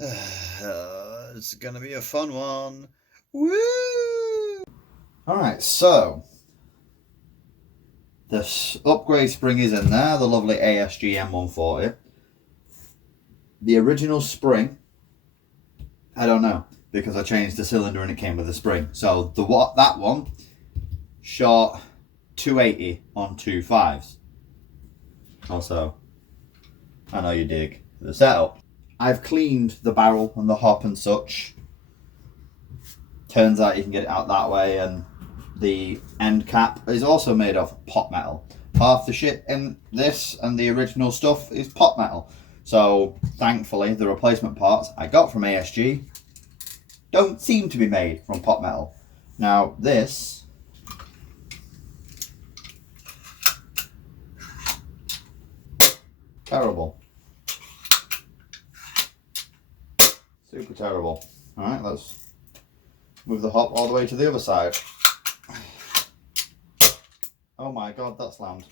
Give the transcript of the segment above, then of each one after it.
It's gonna be a fun one. Woo! Alright, so the upgrade spring is in there, the lovely ASG M140. The original spring, I don't know, because I changed the cylinder and it came with a spring. So that one shot 280 on 2.5s. Also, I know you dig the setup. I've cleaned the barrel and the hop and such. Turns out you can get it out that way, and the end cap is also made of pot metal. Half the shit in this and the original stuff is pot metal. So thankfully the replacement parts I got from ASG don't seem to be made from pot metal. Now this terrible. Super terrible. Alright, let's move the hop all the way to the other side. Oh my god, that slammed.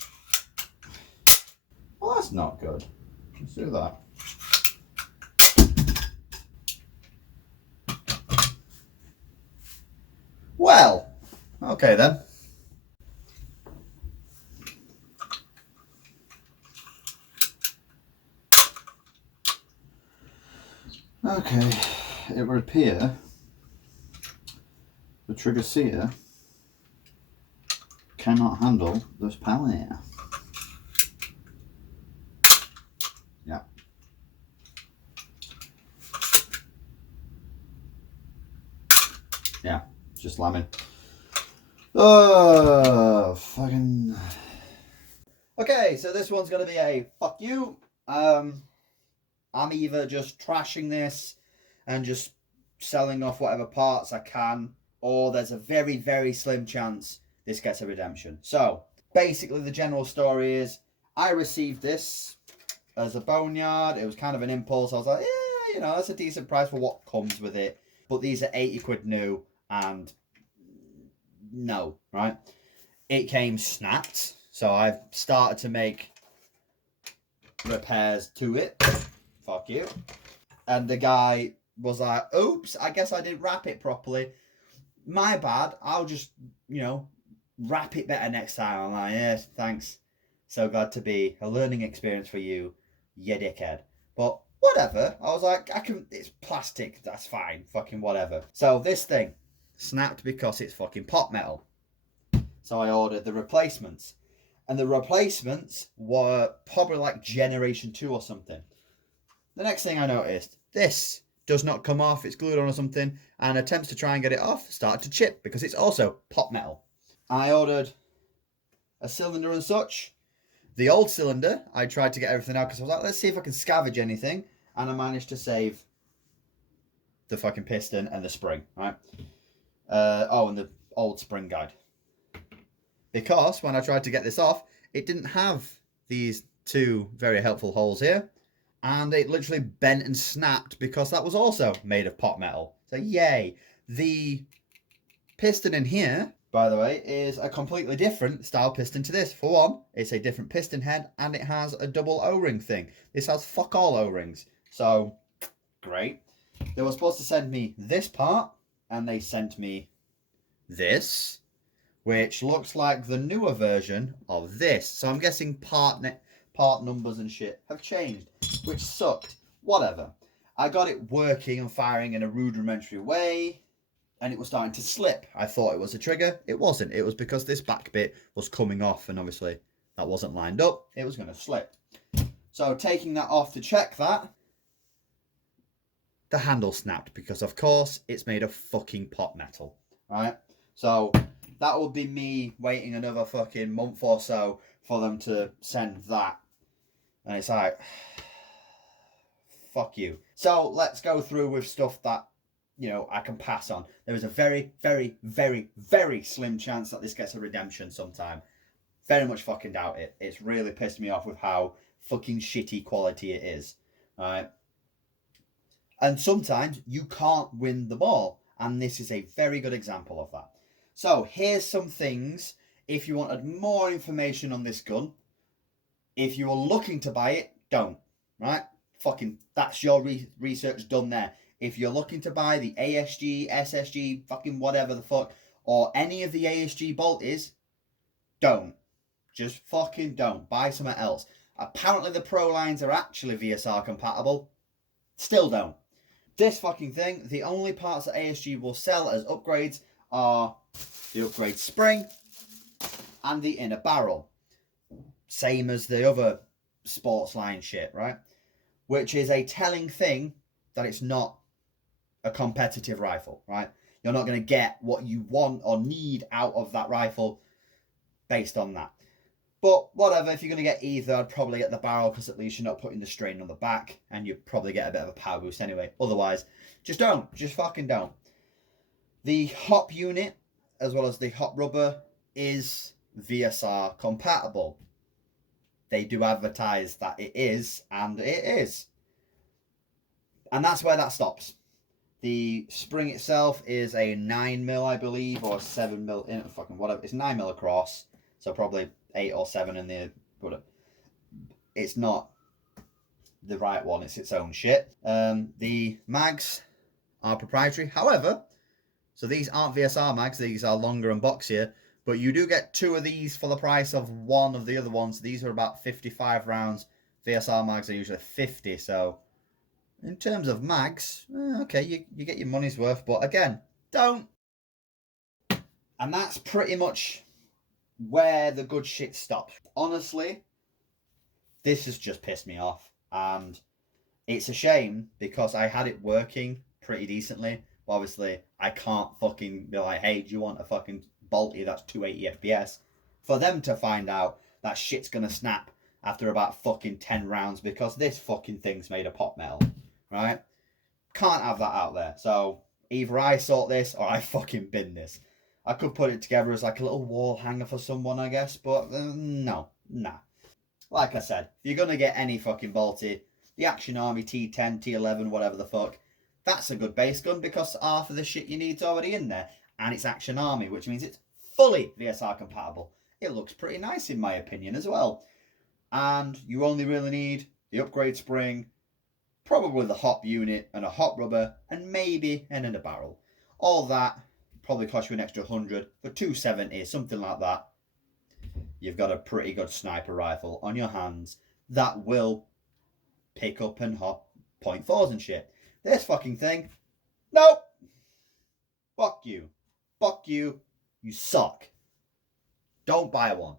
Well, that's not good. Let's do that. Well, okay then. Okay, it would appear the trigger sear cannot handle this power here. Yeah. Yeah, just slamming. Oh, fucking. Okay, so this one's gonna be a fuck you. I'm either just trashing this and just selling off whatever parts I can, or there's a very, very slim chance this gets a redemption. So basically the general story is I received this as a boneyard. It was kind of an impulse. I was like, yeah, you know, that's a decent price for what comes with it. But these are 80 quid new, and no, right? It came snapped. So I've started to make repairs to it. Fuck you. And the guy was like, oops, I guess I didn't wrap it properly. My bad. I'll just, you know, wrap it better next time. I'm like, yes, thanks. So glad to be a learning experience for you, you dickhead. But whatever. I was like, it's plastic. That's fine. Fucking whatever. So this thing snapped because it's fucking pot metal. So I ordered the replacements. And the replacements were probably like generation 2 or something. The next thing I noticed, this does not come off, it's glued on or something, and attempts to try and get it off started to chip because it's also pot metal. I ordered a cylinder and such. The old cylinder, I tried to get everything out because I was like, let's see if I can scavenge anything, and I managed to save the fucking piston and the spring, right? And the old spring guide. Because when I tried to get this off, it didn't have these two very helpful holes here. And it literally bent and snapped because that was also made of pot metal. So yay. The piston in here, by the way, is a completely different style piston to this. For one, it's a different piston head and it has a double O-ring thing. This has fuck all O-rings. So, great. They were supposed to send me this part and they sent me this, which looks like the newer version of this. So I'm guessing part numbers and shit have changed, which sucked. Whatever. I got it working and firing in a rudimentary way, and it was starting to slip. I thought it was a trigger. It wasn't. It was because this back bit was coming off, and obviously that wasn't lined up. It was going to slip. So taking that off to check that, the handle snapped because, of course, it's made of fucking pot metal, right? So that would be me waiting another fucking month or so for them to send that. And it's like, fuck you. So let's go through with stuff that, you know, I can pass on. There is a very, very, very, very slim chance that this gets a redemption sometime. Very much fucking doubt it. It's really pissed me off with how fucking shitty quality it is. Alright? And sometimes you can't win them all. And this is a very good example of that. So here's some things if you wanted more information on this gun. If you are looking to buy it, don't. Right? fucking, that's your research done there. If you're looking to buy the ASG, SSG, fucking whatever the fuck, or any of the ASG bolties, don't. Just fucking don't. Buy something else. Apparently the Pro lines are actually VSR compatible. Still don't. This fucking thing, the only parts that ASG will sell as upgrades are the upgrade spring and the inner barrel. Same as the other sports line shit, right? Which is a telling thing that it's not a competitive rifle, right? You're not going to get what you want or need out of that rifle based on that. But whatever, if you're going to get either, I'd probably get the barrel because at least you're not putting the strain on the back and you probably get a bit of a power boost anyway. Otherwise, just don't. Just fucking don't. The hop unit, as well as the hop rubber, is VSR compatible. They do advertise that it is, and it is. And that's where that stops. The spring itself is a 9mm, I believe, or 7mm, fucking whatever. It's 9mm across, so probably 8 or 7 in the, but it's not the right one, it's its own shit. The mags are proprietary. However, so these aren't VSR mags, these are longer and boxier, but you do get 2 of these for the price of 1 of the other ones. These are about 55 rounds. VSR mags are usually 50, so in terms of mags, okay, you get your money's worth, but again, don't. And that's pretty much where the good shit stops. Honestly, this has just pissed me off, and it's a shame because I had it working pretty decently. Obviously, I can't fucking be like, hey, do you want a fucking bolty that's 280 FPS? For them to find out that shit's gonna snap after about fucking 10 rounds because this fucking thing's made of pot metal, right? Can't have that out there. So either I sort this or I fucking bin this. I could put it together as like a little wall hanger for someone, I guess, but no, nah. Like I said, if you're going to get any fucking bolty, the Action Army T10, T11, whatever the fuck, that's a good base gun because half of the shit you need's already in there. And it's Action Army, which means it's fully VSR compatible. It looks pretty nice in my opinion as well. And you only really need the upgrade spring, probably the hop unit and a hop rubber, and maybe an inner barrel. All that probably cost you an extra 100 for 270, something like that. You've got a pretty good sniper rifle on your hands that will pick up and hop .4s and shit. This fucking thing, nope. Fuck you. Fuck you. You suck. Don't buy one.